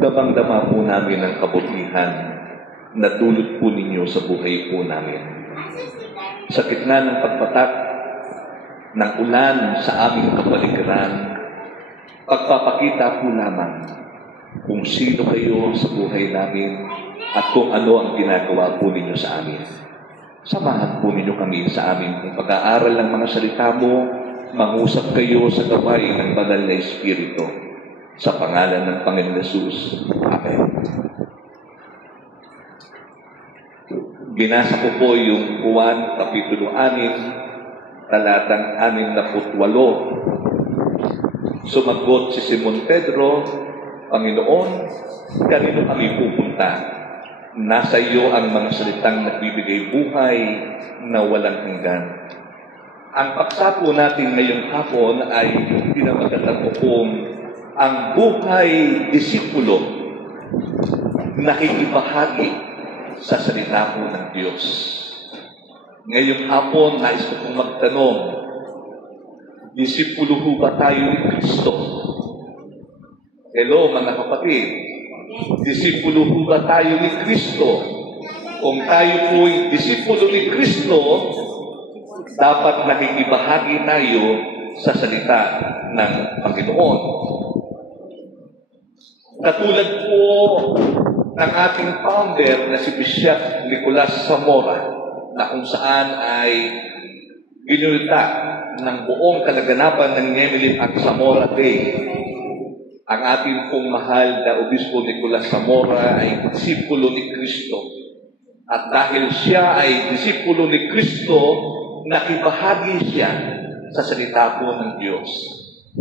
damang-dama po namin ang kabutihan na dulot po ninyo sa buhay po namin. Sa gitna ng pagpatak ng ulan sa aming kapaligiran, pagpapakita po lamang kung sino kayo sa buhay namin at kung ano ang ginagawa po ninyo sa amin. Samahan po ninyo kami sa aming pag-aaral ng mga salita mo, mangusap kayo sa gawain ng banal na Espiritu. Sa pangalan ng Panginoon Jesus. Amen. Binasa ko po yung Juan Kapitulo 6, talatang 68. Sumagot si Simon Pedro, Panginoon, kanino kami pupunta? Nasa iyo ang mga salitang nagbibigay buhay na walang hanggan. Ang paksa po natin ngayong hapon ay pinamagatan ko kung ang buhay disipulo nakikibahagi sa salita po ng Diyos. Ngayong hapon, nais ko pong magtanong, disipulo ho ba tayo ni Kristo? Hello, mga kapatid. Disipulo ho ba tayo ni Kristo? Kung tayo po'y disipulo ni Kristo, dapat nakikibahagi tayo sa salita ng Panginoon. Katulad po ng ating founder na si Bishop Nicolas Zamora, na kung saan ay ginulta ng buong kalaganapan ng Nyemelin at Zamora Day. Ang ating pong mahal na Obispo Nicolas Zamora ay disipulo ni Kristo. At dahil siya ay disipulo ni Kristo, nakibahagi siya sa salita po ng Diyos.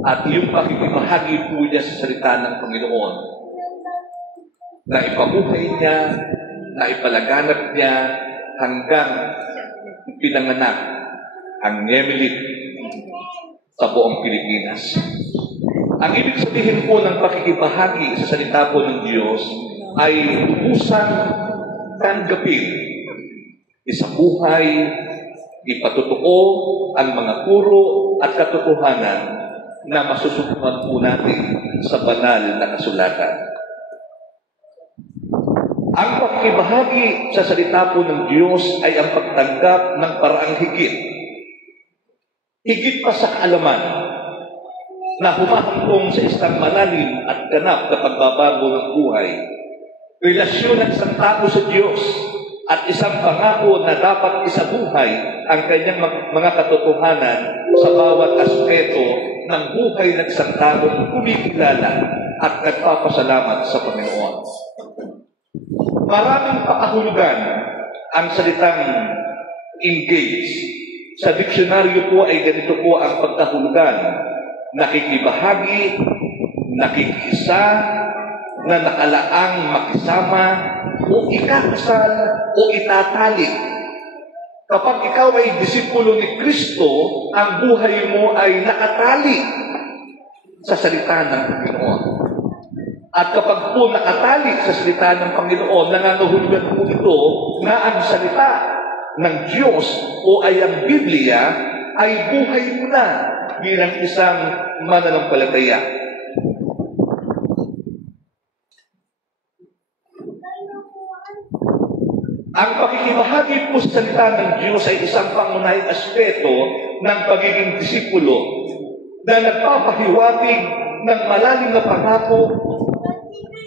At yung pakikibahagi po niya sa salita ng Panginoon, na ipabuhay niya, na ipalaganap niya hanggang pinanganak ang Nyemelin sa buong Pilipinas. Ang ibig sabihin po ng pakikibahagi sa salita po ng Diyos ay lubusang tanggapin, isabuhay, ipatutuo ang mga puro at katotohanan na masusunod po natin sa banal na kasulatan. Ang pakikibahagi sa salita po ng Diyos ay ang pagtanggap ng paraang higit. Higit pa sa kaalaman na humahantong sa isang malalim at ganap na pagbabago ng buhay. Relasyon ng isang tao sa Diyos at isang pangako na dapat isabuhay ang kanyang mga katotohanan sa bawat aspeto ng buhay ng isang tao kumikilala at nagpapasalamat sa Panginoon. Maraming pakahulugan ang salitang engage. Sa diksyonaryo po ay ganito po ang pagkahulugan: nakikibahagi, nakikisa, na nakalaang makisama, o ikakasal, o itatali. Kapag ikaw ay disipulo ni Kristo, ang buhay mo ay nakatali sa salita ng Panginoon. At kapag po nakatali sa salita ng Panginoon, nangangahulugan po ito na ang salita ng Diyos o ay ang Biblia ay buhay mo na bilang isang mananampalataya. Ang pakikibahagi po sa salita ng Diyos ay isang pangunahing aspeto ng pagiging disipulo na nagpapahiwatig ng malalim na pangako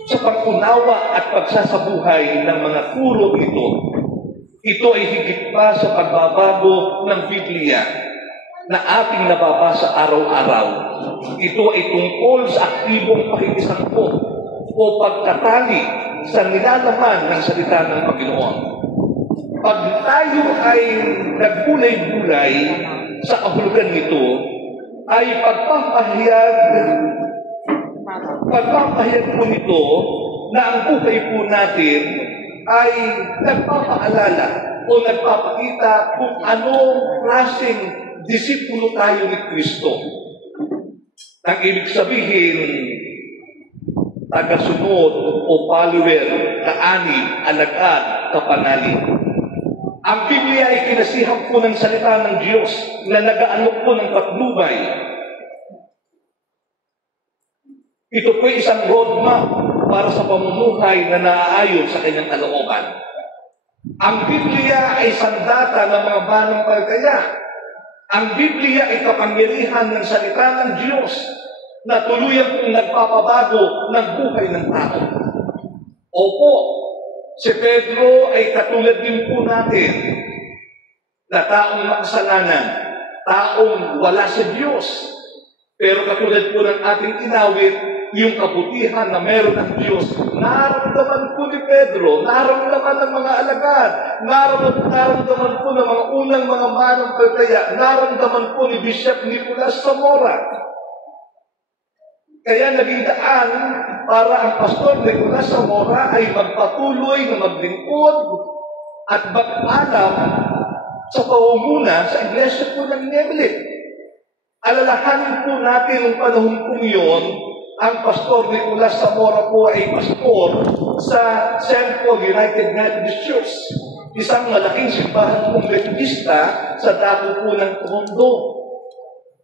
sa pag-unawa at pagsasabuhay ng mga puro ito. Ito ay higit pa sa pagbabago ng Biblia na ating nababasa araw-araw. Ito ay tungkol sa aktibong pakikisangkot o pagkatali sa nilalaman ng salita ng Panginoon. Pag tayo ay nagbulay-bulay sa kahulugan nito, ay pagpapahayag po nito na ang buhay po natin ay nagpapaalala o nagpapakita kung anong klaseng disipulo tayo ni Kristo. Ang ibig sabihin, tagasunod o follower, kaani, alagad, kapanali. Ang Biblia ay kinasihan po ng salita ng Diyos na nag-aalok po ng patnubay. Ito po isang roadmap para sa pamumuhay na naaayon sa kanyang kalooban. Ang Biblia ay sandata ng mga mananampalataya. Ang Biblia ay kapangyarihan ng salita ng Diyos na tuluyang kong nagpapabago ng buhay ng tao. Opo, si Pedro ay katulad din po natin na taong makasalanan, taong wala sa Diyos. Pero katulad po ng ating inawit, yung kabutihan na meron ng Diyos, naramdaman po ni Pedro, naramdaman ng mga alagad, naramdaman po ng mga unang mga mananampalataya, naramdaman po ni Bishop Nicolas Zamora. Kaya naging daan para ang Pastor Nicolas Zamora ay magpatuloy na maglingkod at mag-alam sa pamumuna sa iglesia po ng Nemelit. Alalahanin po natin ang panahon po yun, ang Pastor Nicolas Zamora po ay pastor sa St. Paul United Methodist Church, isang malaking simbahan pong Methodista sa dako po ng Tondo.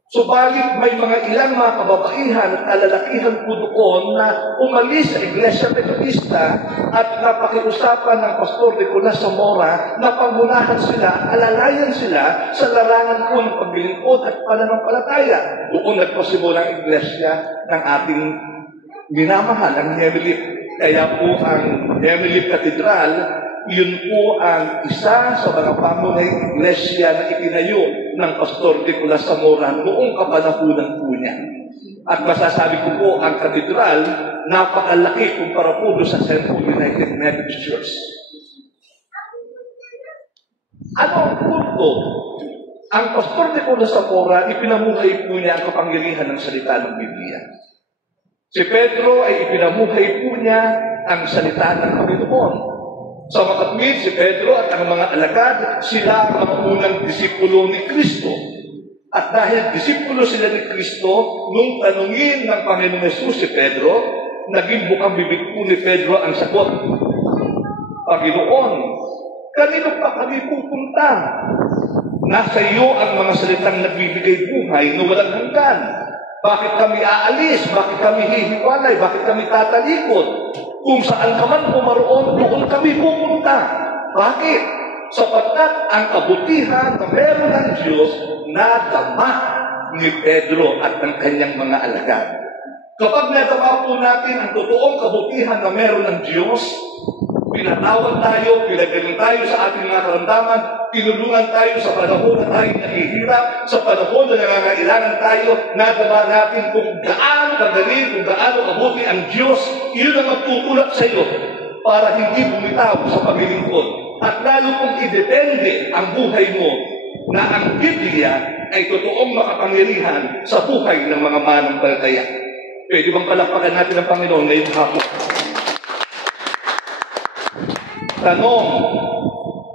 Subalit may mga ilang mga kababaihan at kalalakihan po doon na umalis sa Iglesia Metodista at napakiusapan ng Pastor Nicolas Zamora na pangunahan sila, alalayan sila sa larangan po ng paglilingkod at pananampalataya. Doon nagpasimula ang Iglesia ng ating minamahal, ang Nemelit. Kaya po ang Nemelit Cathedral, yun po ang isa sa mga pamunay iglesia na itinayo ng Pastor Nicolas Zamora noong kapanahunan po niya. At masasabi ko po, ang katedral, napakalaki kumpara po sa St. Paul United Methodist Church. Ano ang punto? Ang Pastor Nicolas Zamora, ipinamuhay po niya ang kapangyarihan ng salita ng Biblia. Si Pedro ay ipinamuhay po niya ang salita ng Panginoon. Sa makatwid, si Pedro at ang mga alagad, sila ang mga unang disipulo ni Kristo. At dahil disipulo sila ni Kristo, nung tanungin ng Panginoon Yesus si Pedro, naging bukang bibig po ni Pedro ang sagot. Panginoon, kanino pa kami pupunta? Nasa iyo ang mga salitang nagbibigay buhay na walang hanggan. Bakit kami aalis? Bakit kami hihiwalay? Bakit kami tatalikod? Kung saan ka man pumaroon, doon kami pupunta. Bakit? Sapagkat ang kabutihan na meron ng Diyos nadama ni Pedro at ng kanyang mga alagad. Kapag nadama po natin ang totoong kabutihan na meron ng Diyos, pinatawad tayo, pinagaling tayo sa ating mga karamdaman, tinulungan tayo sa panahon na tayo nahihirap, sa panahon na nangangailangan tayo, nadama natin kung gaano kagaling, kung gaano kabuti ang Diyos, iyon ang magtutulak sa iyo para hindi bumitaw sa paglilingkod. At lalo kung idepende ang buhay mo na ang Biblia ay totoong makapangyarihan sa buhay ng mga mananampalataya. Pwede bang palakpakan natin ang Panginoon ngayong hapon? Tanong,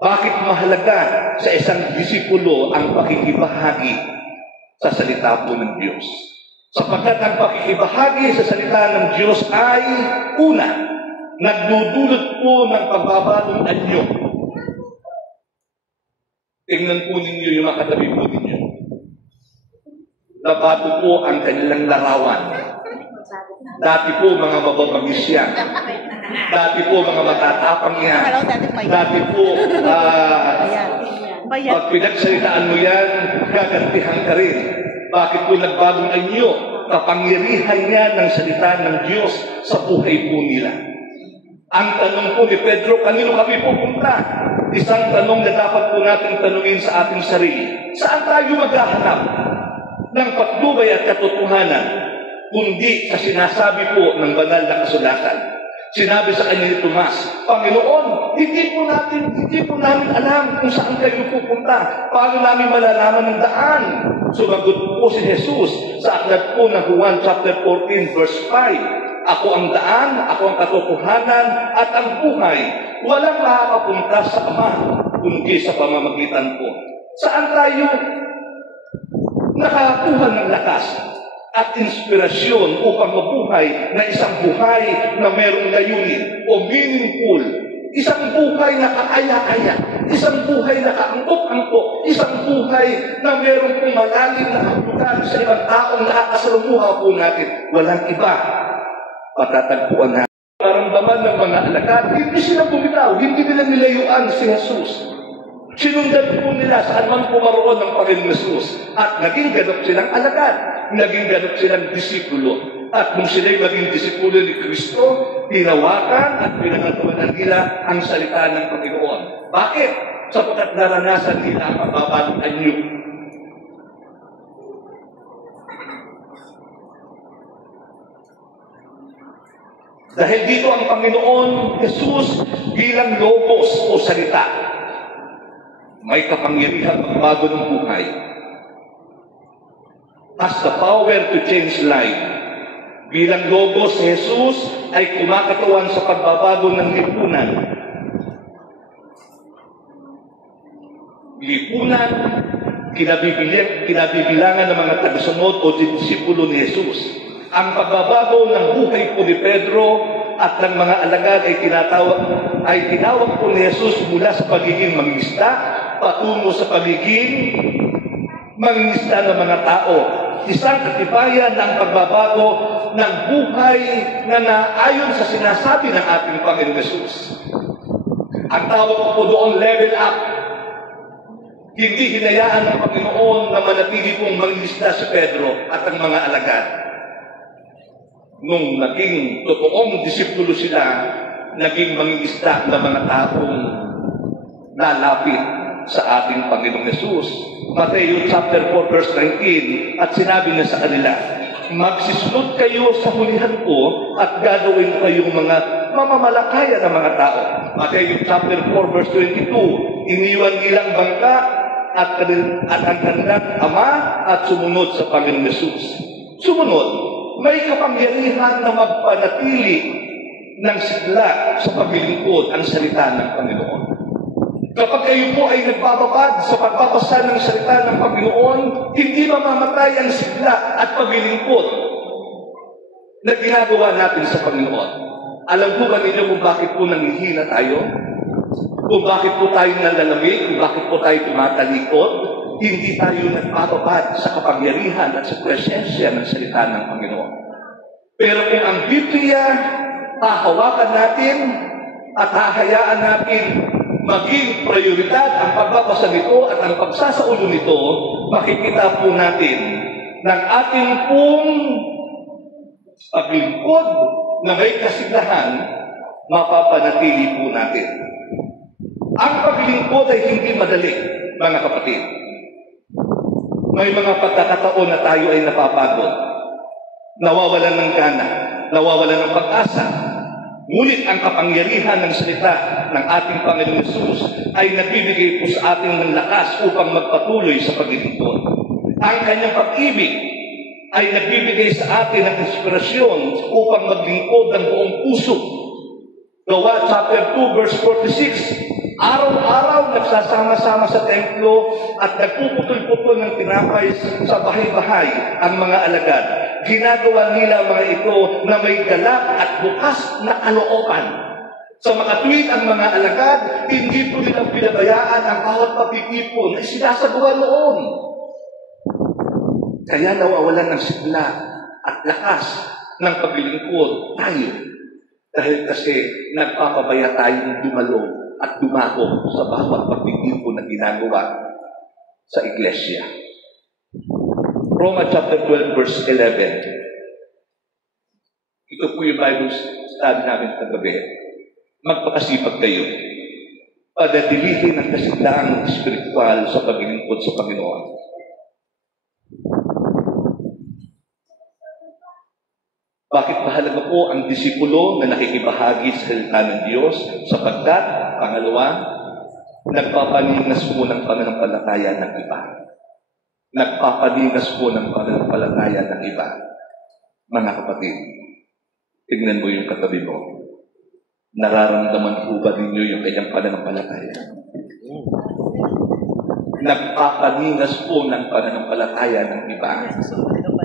bakit mahalaga sa isang disipulo ang pakikibahagi sa salita po ng Diyos? Sapagkat ang pakikibahagi sa salita ng Diyos ay, una, nagdudulot po ng pagbabalong anyo. Tingnan po ninyo yung mga katabi po ninyo. Nabago po ang kanilang larawan. Dati po mga mababagis yan. Dati po mga matatapang yan. Dati po, pag pinagsalitaan mo yan, gagantihan ka rin. Bakit po nagbagong anyo? Kapangyarihan niya ng salita ng Diyos sa buhay po nila. Ang tanong po ni Pedro, kanino kami pupunta? Isang tanong na dapat po natin tanungin sa ating sarili. Saan tayo maghahanap ng patnubay at katotohanan? Kundi sa sinasabi po ng banal na kasulatan. Sinabi sa kanya ni Tomas, Panginoon, hindi po namin alam kung saan kayo pupunta. Paano namin malalaman ng daan? Sumagot po si Jesus sa aklat po ng Juan chapter 14 verse 5. Ako ang daan, ako ang katotohanan, at ang buhay. Walang makakapunta sa Ama, kundi sa pamamagitan ko. Saan tayo nakakuha ng lakas at inspirasyon upang mabuhay na isang buhay na mayroong layunin o meaningful, isang buhay na kaaya-aya, isang buhay na kaangkop-angkop, isang buhay na mayroong malalim na kabutan sa ibang taong nakakasalamuha po natin. Walang iba patatagpuan natin. Maramdaman ng mga alagad, hindi sila bumitaw, hindi nila nilayuan si Jesus. Sinundan po nila saan man pumaroon ng Panginoong Jesus. At naging ganap silang alagad, naging ganap silang disipulo. At nung sila'y maging disipulo ni Kristo, tinawakan at pinangatuanan nila ang salita ng Panginoon. Bakit? Sapagkat naranasan nila ang pagbabalong anyo. Dahil dito ang Panginoon Jesus bilang logos o salita, may kapangyarihan magbago ng buhay. Has the power to change life. Bilang logos, Jesus ay kumakatawan sa pagbabago ng lipunan. Lipunan, kinabibilangan ng mga tagasunod o disipulo ni Jesus. Ang pagbabago ng buhay po ni Pedro at ng mga alagad ay tinawag po ni Jesus mula sa pagiging mangingisda patungo sa pagiging mangingisda ng mga tao. Isang katibayan ng pagbabago ng buhay na naayon sa sinasabi ng ating Panginoon Jesus. Ang tawag ko po doon, level up. Hindi hinayaan ng Panginoon na manatili pong mangingisda si Pedro at ang mga alagad. Nung naging totoong disipulo sila, naging mangingisda ng mga taong lalapit sa ating Panginoong Jesus. Mateo chapter 4 verse 19, at sinabi na sa kanila, magsisunod kayo sa hulihan ko at gagawin kayong mga mamamalakaya ng mga tao. Mateo chapter 4 verse 22, iniwan nilang bangka at ang kanilang ama at sumunod sa Panginoong Jesus. Sumunod. May kapangyarihan na magpanatili ng sigla sa paglilingkod ang salita ng Panginoon. Kapag kayo po ay nagbababad sa pagbabasa ng salita ng Panginoon, hindi mamamatay ang sigla at paglilingkod na ginagawa natin sa Panginoon. Alam po ba ninyo kung bakit po nanghihina tayo? Kung bakit po tayo nalalamig? Kung bakit po tayo tumatalikod? Hindi tayo nagbababad sa kapangyarihan at sa presensya ng salita ng Panginoon. Pero kung ang Biblia hahawakan natin at hahayaan natin maging prioridad ang pagbabasa nito at ang pagsasaulo nito, makikita po natin ng ating pong paglingkod na may kasiglahan, mapapanatili po natin. Ang paglingkod ay hindi madali, mga kapatid. May mga pagkakataon na tayo ay napapagod, nawawalan ng gana, nawawalan ng pag-asa. Ngunit ang kapangyarihan ng salita ng ating Panginoong Jesus ay nagbibigay po sa ating ng lakas upang magpatuloy sa paglilingkod. Ang kanyang pag-ibig ay nagbibigay sa atin ng inspirasyon upang maglingkod ng buong puso. Gawa chapter 2 verse 46, araw-araw nagsasama-sama sa templo at nagpuputol-putol ng tinapay sa bahay-bahay ang mga alagad. Ginagawa nila mga ito na may galak at bukas na kalooban. Sa mga tuwid ang mga alagad, hindi po nilang pinabayaan ang bawat pagtitipon na sinasagawa noon. Kaya nawawalan ng sigla at lakas ng paglilingkod tayo. Dahil kasi nagpapabaya tayong dumalo at dumako sa bawat pagtitipon na ginagawa sa iglesia. Roma chapter 12 verse 11. Ito po yung Bible study namin kagabi. Magpakasipag kayo. Padadilihin ang kasiglaang espiritual sa paglilingkod sa Panginoon. Bakit mahalaga po ang disipulo na nakikibahagi sa salita ng Diyos? Sapagkat, pangalawa, nagpapaningas po ng pananampalataya ng iba. Nagpapaningas po ng pananampalataya ng iba. Mga kapatid, tingnan mo yung katabi mo. Nararamdaman po ba ninyo yung kanyang pananampalataya? Nagpapaningas po ng pananampalataya ng iba.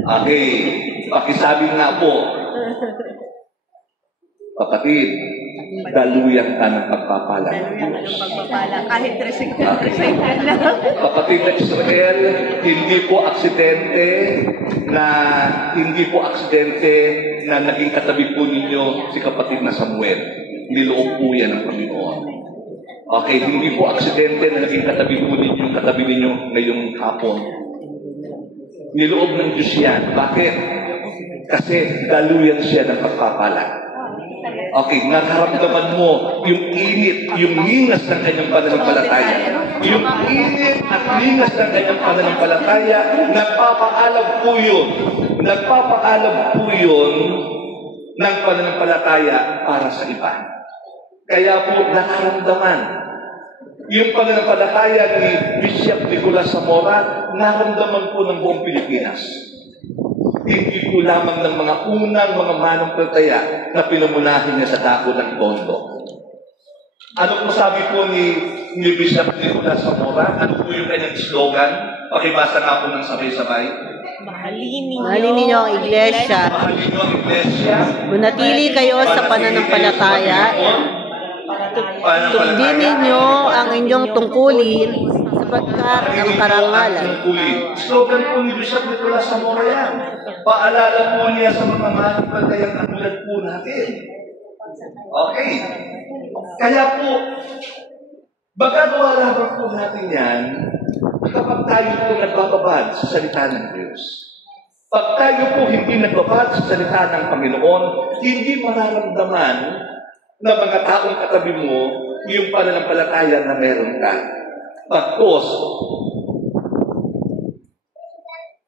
Okay, pakisabi nga po, kapatid, daluyang ka ng pagpapala. Kahit 3 seconds lang. Kapatid ng Israel, hindi po aksidente na na hindi po aksidente na naging katabi po ninyo si kapatid na Samuel. Niloob po yan ng Panginoon. Okay, hindi po aksidente na naging katabi po ninyo ngayong hapon. Niloob ng Diyos yan. Bakit? Kasi daluyan siya ng pagpapala. Okay, nakaramdaman mo yung init, yung lingas ng kanyang pananampalataya. Yung init at lingas ng kanyang pananampalataya, nagpapaalam po yun. Nagpapaalam po yun ng pananampalataya para sa iba. Kaya po nakaramdaman. Yung pananampalataya ni Bishop Nicolas Zamora, naramdaman po ng buong Pilipinas. Hindi po lamang ng mga unang mga manampalataya na pinumunahin niya sa dako ng Tondo. Ano po sabi po ni Bishop Nicolas Zamora? Ano po yung kanyang slogan? Pakibasa nga po ng sabay-sabay. Mahalin ninyo ang iglesia. Mahalin niyo ang iglesia. Manatili kayo sa pananampalataya. Tundin ninyo ang inyong tungkulin sapagkat ang karangalan. Slogan po ni Bishop Nicolas Zamora yan. Paalala po niya sa mga manampalatayang katulad po natin. Okay. Kaya po, magagawa lamang po natin yan kapag tayo po nagbababad sa salita ng Diyos. Pag tayo po hindi nagbabad sa salita ng Panginoon, hindi mararamdaman na mga taong katabi mo yung pananampalataya na meron ka. Pagkos,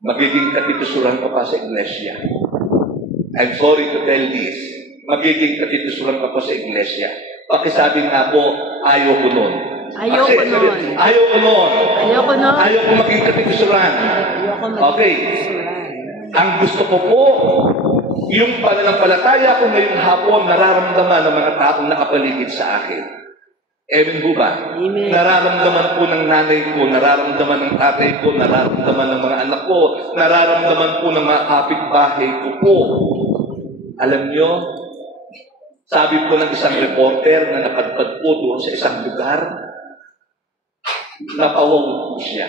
magiging katitusuran ka pa sa iglesia. I'm sorry to tell this. Magiging katitusuran ka pa sa iglesia. Pakisabi nga po, ayaw ko nun. Ayaw ko nun. Ayaw ko nun. Ayaw ko nun. Ayaw ko maging katitusuran. Ayaw ko Okay. Ang gusto ko po, yung pananampalataya ko ngayong hapon, nararamdaman ng mga taong nakapaligid sa akin. Amen po ba? Amen. Nararamdaman po ng nanay ko, nararamdaman ng tatay ko, nararamdaman ng mga anak ko, nararamdaman po ng mga kapitbahay ko po. Alam nyo, sabi po ng isang reporter na napadpad po doon sa isang lugar, napawaw po siya.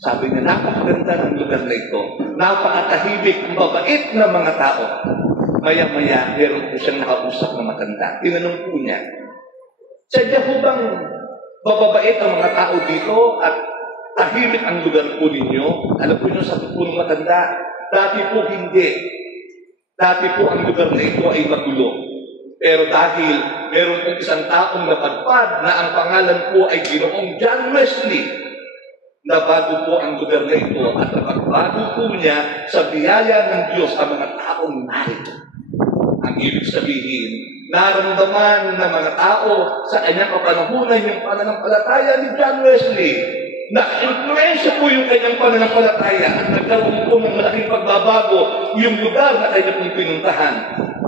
Sabi niya, napakaganda ng lugar na ito. Napakatahimik, mabait na mga tao. Maya-maya, meron po siyang nakausap na matanda. Tinanong po niya, sadya po bang bababait ang mga tao dito at tahimik ang lugar po ninyo? Alam po niyo, sabi po ng matanda, dati po hindi. Dati po ang lugar na ito ay magulo. Pero dahil meron po isang taong napadpad na ang pangalan po ay Ginoong John Wesley, nabago po ang lugar na ito at napagbago po niya sa biyaya ng Diyos ang mga taong narito. Ang ibig sabihin, naramdaman ng mga tao sa kanyang kapanahunan yung pananampalataya ni John Wesley. Naka-influensya po yung kanyang pananampalataya at nagkaroon po ng malaking pagbabago yung lugar na kanya pong pinuntahan.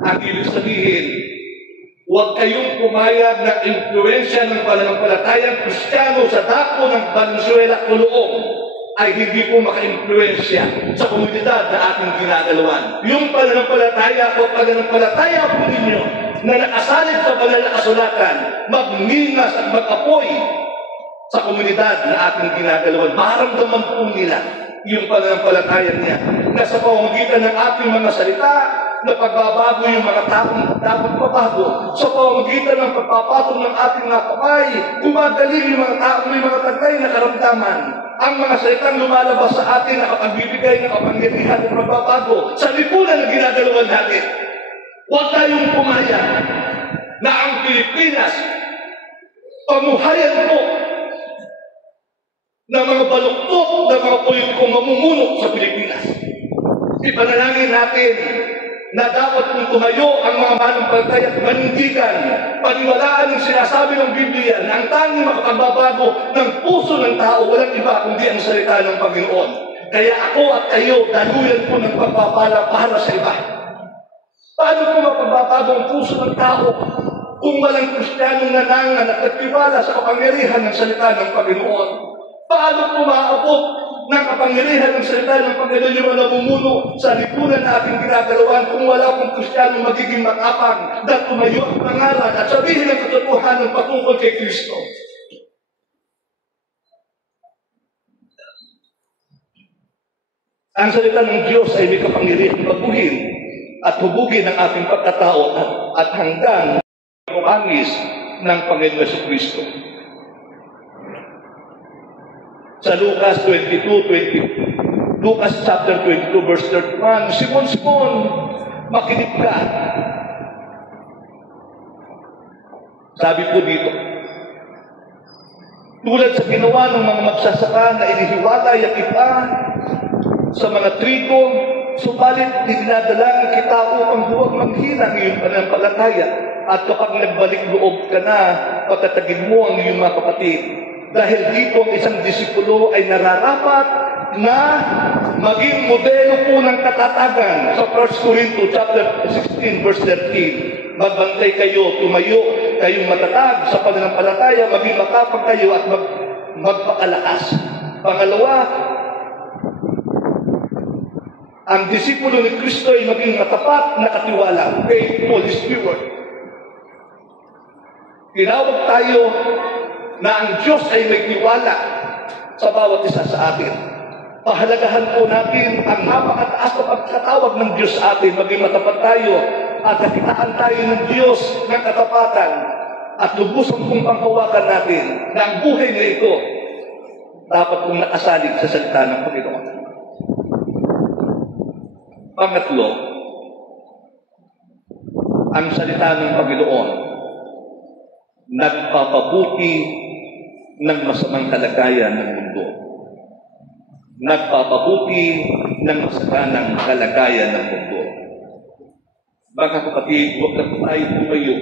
Ang ibig sabihin, huwag kayong pumayag na influensya ng pananampalatayang Kristiyano sa dako ng Valenzuela, Coloong ay hindi po maka-influensya sa komunidad na ating ginagalawan. Yung pananampalataya o pananampalataya po ninyo na nakasalig sa banal na kasulatan, magningas at mag-apoy sa komunidad na ating ginagalawan. Maramdaman po nila yung pananampalataya niya na sa pamamagitan ng ating mga salita, na pagbabago yung mga taong dapat mabago. Sa pamamagitan ng pagpapatong ng ating mga kamay, gumagaling yung mga taong may mga tagay na karamdaman. Ang mga salitang lumalabas sa atin na kapagbibigay ng kapangyarihan at pagbabago sa lipunan na ginagalawan natin. Huwag tayong pumayag na ang Pilipinas, pamuhayan po ng mga baluktot ng mga politikong mamumuno sa Pilipinas. Ipanalangin natin na dapat kung tumayo ang mga manampalataya at manindigan, paniwalaan ng sinasabi ng Biblia na ang tanging makapagbabago ng puso ng tao, walang iba kundi ang salita ng Panginoon. Kaya ako at kayo, daluyan po ng pagpapala para sa iba. Paano po mapagbabago ang puso ng tao kung walang Kristiyanong nanangan at nagtiwala sa kapangyarihan ng salita ng Panginoon? Paano po maaabot ng kapangyarihan ng salita ng Panginoon yung namumuno sa lipunan na ating ginagalawan kung wala pong Kristiyano magiging matapang na tumayo ang pangalan at sabihin ang katotohanan patungkol kay Kristo? Ang salita ng Diyos ay may kapangyarihang baguhin at hubugin ang ating pagkatao at hanggang ang angis ng Panginoon Jesucristo. Sa Lucas chapter 22, verse 31, Simon, Simon, makinig ka. Sabi po dito, tulad sa ginawa ng mga magsasaka na inihiwalay ang iba sa mga trigo, subalit dinadala ang kita upang huwag manghina ang iyong pananampalataya. At kapag nagbalik loob ka na, patatagin mo ang iyong mga kapatid. Dahil dito ang isang disipulo ay nararapat na maging modelo po ng katatagan. Sa 1 Corinto chapter 16 verse 13, magbantay kayo, tumayo kayong matatag sa pananampalataya, maging matapang kayo at magpakalakas. Pangalawa, ang disipulo ni Kristo ay maging matapat na katiwala. Faithful steward. Tinawag tayo na ang Diyos ay may tiwala sa bawat isa sa atin. Pahalagahan po natin ang napakataas na pagkatawag ng Diyos sa atin, maging matapat tayo at nakitaan tayo ng Diyos ng katapatan at lubusang pong panghawakan natin na ang buhay na ito dapat pong nakasalig sa salita ng Panginoon. Pangatlo, ang salita ng Panginoon nagpapabuti ng masamang kalagayan ng mundo. Nagpapabuti ng masaganang kalagayan ng mundo. Mga kapatid, huwag na po tayo tumayo.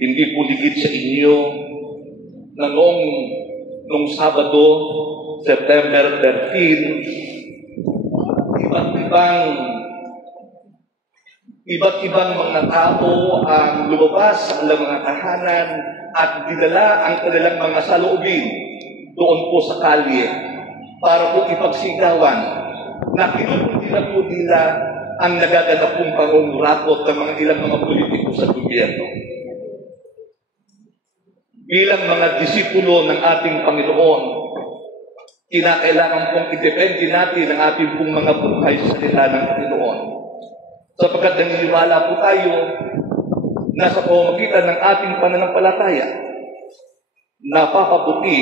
Hindi po ligid sa inyo na noong Sabado, September 13, iba't ibang mga tao ang lumabas sa mga tahanan at dinala ang kanilang mga saloobin doon po sa kalye para po ipagsigawan na kinukundi na po nila ang nagaganap pong pangungurakot ng mga ilang mga politiko sa gobyerno. Bilang mga disipulo ng ating Panginoon, kinakailangan pong idepende natin ang ating pong mga buhay sa salita ng Panginoon. Sapagkat naniniwala po tayo na sa pamamagitan ng ating pananampalataya, napapabuti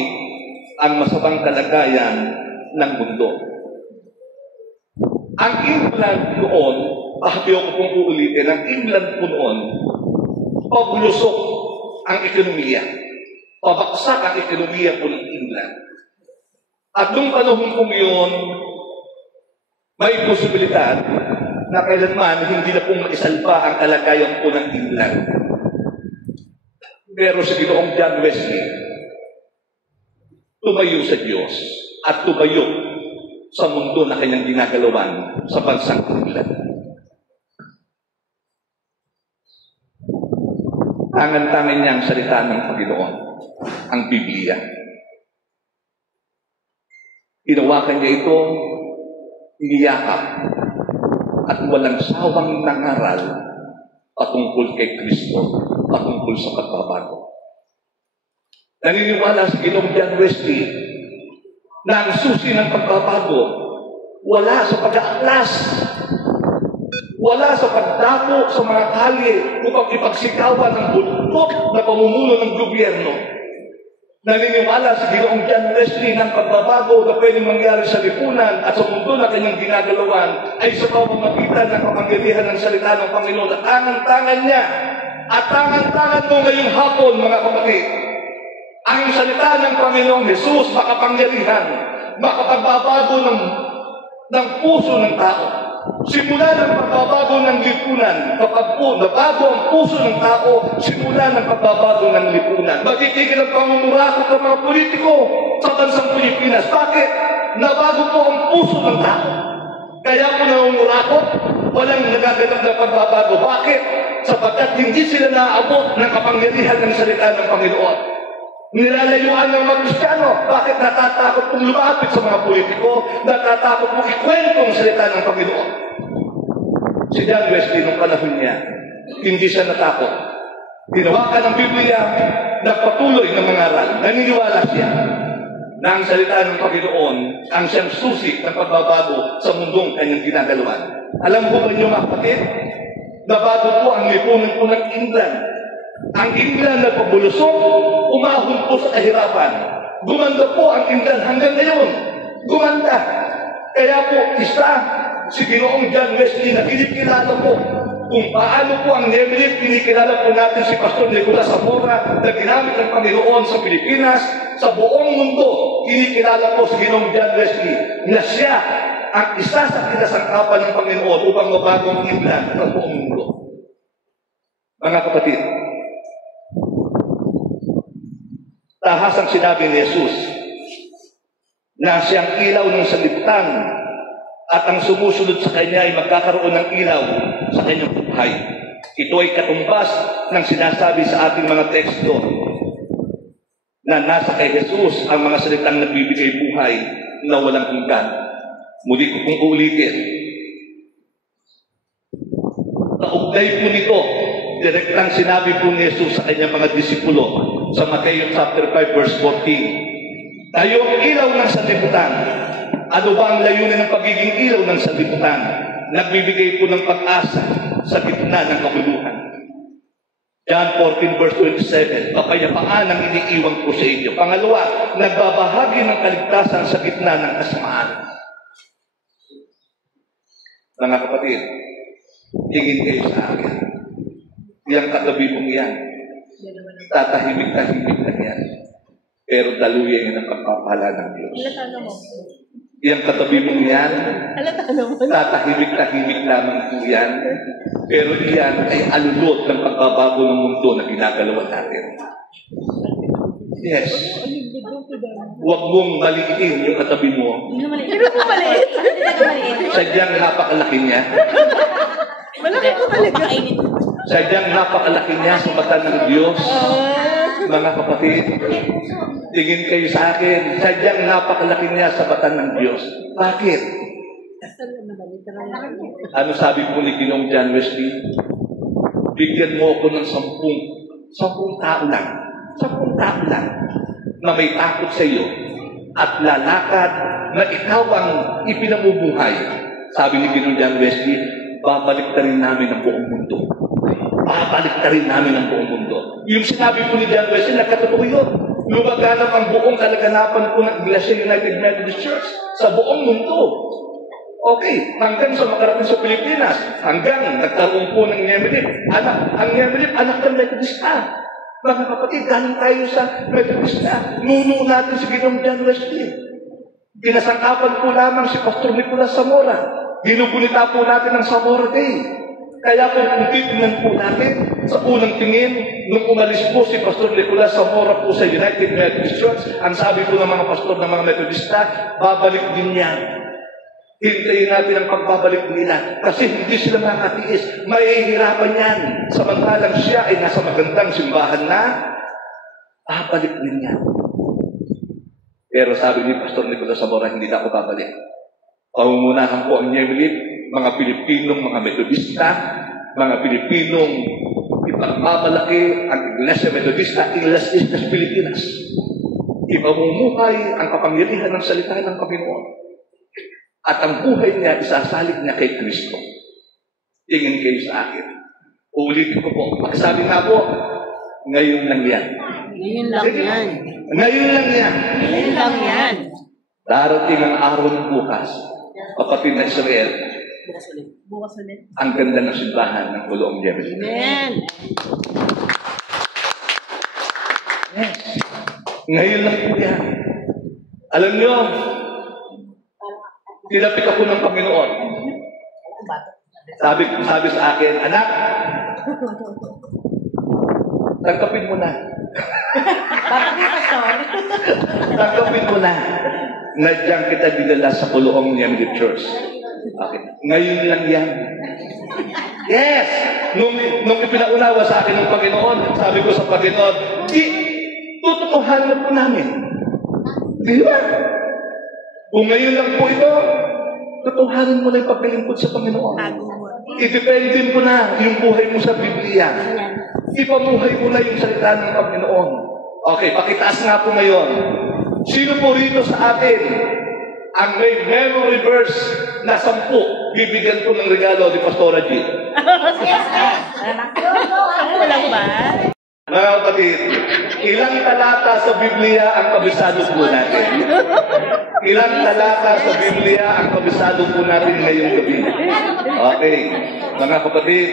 ang masamang kalagayan ng mundo. Ang England noon, ayaw ko pong uulitin, ang England po noon, paglusok ang ekonomiya. Pabaksak ang ekonomiya po ng England. At nung panahon pong yun, may posibilidad na kailanman hindi na pong maisalba ang kalagayan po ng England. Pero si Ginoong John Wesley, tumayo sa Diyos at tumayo sa mundo na kanyang ginagalawan sa bansang England. Tangan-tangan niya ang salita ng Panginoon, ang Biblia. Hinawakan niya ito, iniyakap, at walang sawang nangaral patungkol kay Kristo, patungkol sa pagbabago. Naniniwala si Ginoong John Wesley na ang susi ng pagbabago wala sa pag-aaklas, wala sa pagdako sa mga kalye upang ipagsigawan ng buntot na pamumuno ng gobyerno. Naniniwala si Ginoong John Wesley ng pagbabago na pwedeng mangyari sa lipunan at sa mundo na kanyang ginagalawan ay sa pamamagitan ng kapangyarihan ng salita ng Panginoon at tangan-tangan niya at tangan-tangan mo ngayong hapon, mga kapatid. Ang salita ng Panginoong Jesus makapangyarihan, makapagbabago ng puso ng tao. Simula ng pagbabago ng lipunan, kapag po nabago ang puso ng tao, simula ng pagbabago ng lipunan. Magtitigil ang pangumurakot ng mga politiko sa bansang Pilipinas. Bakit? Nabago po ang puso ng tao. Kaya po nangungurakot, walang nagaganap na pagbabago. Bakit? Sapagkat hindi sila naaabot ng kapangyarihan ng salita ng Panginoon. Nilalayuan ng mga Kristiyano. Bakit natatakot kong lumapit sa mga politiko? Natatakot kong ikwento ang salita ng Panginoon. Si John Wesley, nung panahon niya, hindi siya natakot. Hinawakan ng Biblia, nagpatuloy ng mangaral. Naniniwala siya na ang salita ng Panginoon ang siyang susi ng pagbabago sa mundong kanyang ginagalawan. Alam mo ba niyo mga kapatid, nabago po ang lipunan po ng England. Ang England na pabulusok, umahon po sa kahirapan. Gumanda po ang England hanggang ngayon. Gumanda. Kaya po, si Ginoong John Wesley na kinikilala po kung paano po ang Nemlip, kinikilala po natin si Pastor Nicolas Zamora na ginamit ng Panginoon sa Pilipinas, sa buong mundo, kinikilala po si Ginoong John Wesley na siya ang isa sa kinasangkapan ng Panginoon upang mabago ang England sa buong mundo. Mga kapatid, tahas ang sinabi ni Jesus na siyang ilaw ng sanlibutan at ang sumusunod sa Kanya ay magkakaroon ng ilaw sa kanyang buhay. Ito ay katumbas ng sinasabi sa ating mga teksto na nasa kay Jesus ang mga salitang nagbibigay buhay na walang hanggan. Muli ko pong uulitin. Kaugnay po nito, direktang sinabi po ni Jesus sa kanyang mga disipulo sa Matthew chapter 5 verse 14. Tayo ang ilaw ng sanlibutan. Ano ba ang layunin ng pagiging ilaw ng sanlibutan? Nagbibigay po ng pag-asa sa gitna ng kabuluhan. John 14 verse 27, kapayapaan ang iniiwan ko sa inyo. Pangalawa, nagbabahagi ng kaligtasan sa gitna ng kasamaan. Mga kapatid, tingin kayo sa akin. Yang katabi mong yan, tatahimik-tahimik na yan. Pero daluyan yan ang pagpapala ng Diyos. Yang katabi mong yan, tatahimik-tahimik lamang po yan. Pero iyan ay alulot ng pagbabago ng mundo na ginagalawan natin. Yes. Huwag mong maliitin yung katabi mo. Sadyang napakalaki niya. Malaki po talaga. Sadyang napakalaki niya sa mata ng Diyos. Mga kapatid, tingin kayo sa akin, sadyang napakalaki niya sa mata ng Diyos. Bakit? Ano sabi po ni Ginoong John Wesley? Bigyan mo ako ng 10 tao lang, 10 tao lang, na may takot sa iyo at lalakad na ikaw ang ipinamubuhay. Sabi ni Ginoong John Wesley, babalik na rin namin ang buong mundo. Babalik na rin namin ang buong mundo. Yung sinabi po ni John Wesley, nagkatotoo yun. Lumaganap ang buong kalaganapan po ng Iglesia United Methodist Church sa buong mundo. Okay, hanggang sa makarating sa Pilipinas, hanggang nagkaroon po ng Nemlip. Ang Nemlip, anak ng Methodista. Mga kapatid, galing tayo sa Methodista. Nuno natin si Ginoong John Wesley. Kinasangkapan po lamang si Pastor Nicolas Zamora. Ginugunita po natin ang Zamora Day. Kaya po kung titignan po natin, sa unang tingin, nung umalis po si Pastor Nicolas Zamora po sa United Methodist Church, ang sabi po ng mga pastor ng mga Methodista, babalik din yan. Hintayin natin ang pagbabalik nila kasi hindi sila makatiis. Mahihirapan yan. Samantalang siya ay nasa magandang simbahan na babalik din yan. Pero sabi ni Pastor Nicolas Zamora, hindi na ako babalik. Pangungunahan po ang Nemlip, mga Pilipinong, mga Metodista, mga Pilipinong ipagmamalaki ang Iglesia Metodista, Iglesia Islas Pilipinas. Ipamumuhay ang kapangyarihan ng salita ng Panginoon. At ang buhay niya, isasalig niya kay Kristo. Tingin kayo sa akin. Ulitin ko po. Magsabi nga po, ngayon lang yan. Ngayon lang yan. Ngayon lang yan. Ngayon lang yan. Darating ang araw ng bukas. Kapatid na Israel, Bukas ulit. ang ganda ng simbahan ng Puloong Jerusalem. Amen. Yes. Ngayon lang po yan. Alam nyo, tinapik ako ng Panginoon. Sabi sa akin, anak, tangkapin mo na. Tangkapin mo na. Nadyang kita dinala sa Puloong Nemlip Church. Okay. Ngayon lang yan. Yes! Nung ipinaunawa sa akin ng Panginoon, sabi ko sa Panginoon, tututuhanan po namin. Di ba? Kung ngayon lang po ito, tutuhanan mo na yung pagkalingkod sa Panginoon. Idepende mo na yung buhay mo sa Biblia. Ipamuhay mo na yung salita ng Panginoon. Okay, pakitaas nga po ngayon. Sino po rito sa atin ang may memory verse na 10? Bibigyan ko ng regalo ni Pastora G. Wala ba? Mga kapatid, ilang talata sa Biblia ang kabisado po natin? Ilang talata sa Biblia ang kabisado po natin ngayong gabi? Okay. Mga kapatid,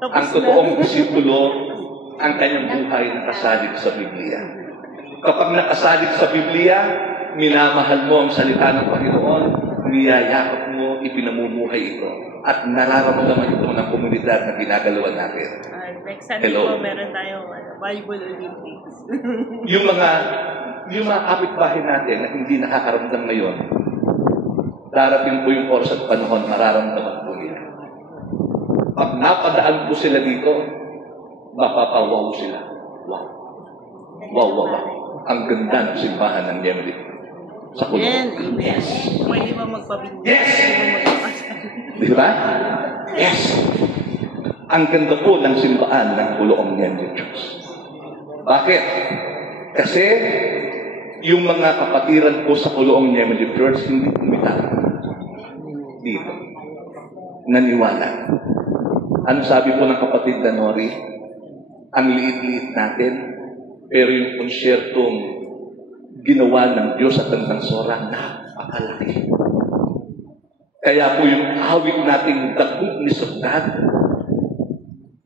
ang totoong disipulo, ang kanyang buhay nakasalig sa Biblia. Kapag nakasalig sa Biblia, minamahal mo ang salita ng Panginoon, niyayakap mo, ipinamumuhay ito, at nararamdaman ito ng komunidad na ginagalawan natin. Next Sunday po, meron tayong Bible Olympics. yung mga kapitbahay natin na hindi nakakaramdam ngayon, darating po yung oras at panahon, mararamdaman po nila. Pag napadaan po sila dito, mapapawaw sila. Wow. Wow, wow, wow. Ang ganda ng simbahan ng Yemen. Sa kulong. Yes. Pwede ba magpabindi? Yes! Pwede Di ba? Yes! Ang ganda po ng simbahan ng Kuloong Yemen Diyos. Bakit? Kasi yung mga kapatiran po sa Kuloong Yemen Church hindi kumita dito. Naniwala. Ano sabi po ng kapatid na Nori? Ang liit-liit natin, pero yung konsyertong ginawa ng Diyos at ng Sora, napakalaki. Kaya po yung awit nating The Goodness of God,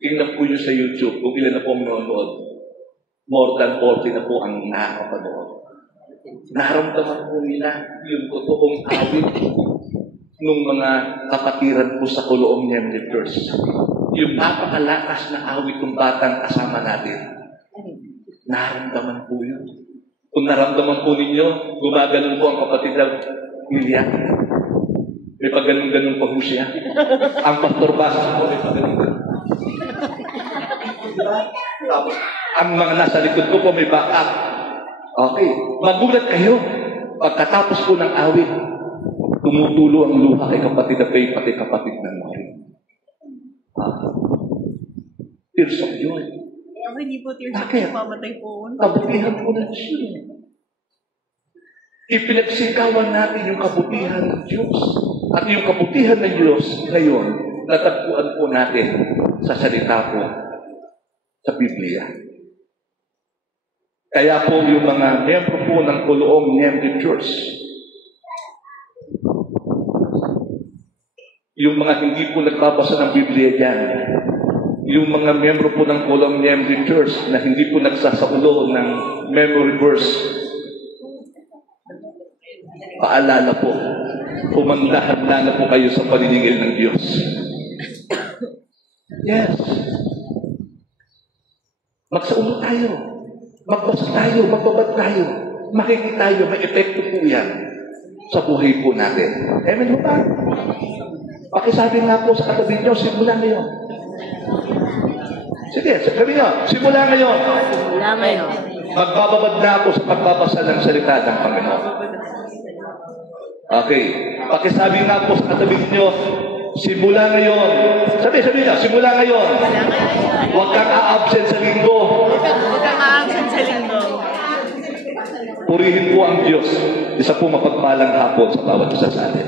tingnan po yun sa YouTube, kung ilan na po ang nanonood, more than 40 na po ang nakakapanood. Naramdaman po nila yung totoong awit ng mga kapatiran po sa Kuloong Yemen Church. Yung napakalakas na awit ng batang kasama natin. Naramdaman po yun. Kung naramdaman po ninyo, gumaganon po ang kapatid na Ilya. May pag-ganon-ganon pa po siya. Ang Pastor Basas po may pag-ganon-ganon. Tapos, ang mga nasa likod ko po may backup. Okay. Magulat kayo. Pagkatapos po ng awit, tumutulo ang luha kay kapatid na Faye, pati kapatid na Mary. Tears of joy. Ako hindi po tears of Bakit? joy, mamatay po. Kabutihan po ng Diyos. Ipinagsikawan natin yung kabutihan ng Diyos. At yung kabutihan ng Diyos ngayon, natagpuan po natin sa salita po sa Biblia. Kaya po yung mga miyembro po ng Kuloong Yemen Church, yung mga hindi po nagbabasa ng Biblia dyan, yung mga miyembro po ng Kuloong Yemen Church na hindi po nagsasaulo ng memory verse, paalala po, pumandahan na po kayo sa paniningil ng Diyos. Yes. Magsaulo tayo. Magbasa tayo. Magbabad tayo. Makikita tayo. May epekto po yan sa buhay po natin. Amen ba? Pakisabi nga po sa katabi nyo, simula ngayon. Sige, sabi nyo, simula ngayon. Wala ngayon. Magbababad na ako sa pagbabasa ng salita ng Panginoon. Okay. Pakisabi nga po sa katabi nyo, simula ngayon. Sabi nyo, simula ngayon. Huwag kang a-absent sa linggo. Huwag kang a-absent sa linggo. Purihin po ang Diyos. Isa po mapagpalang hapon sa bawat isa sa atin.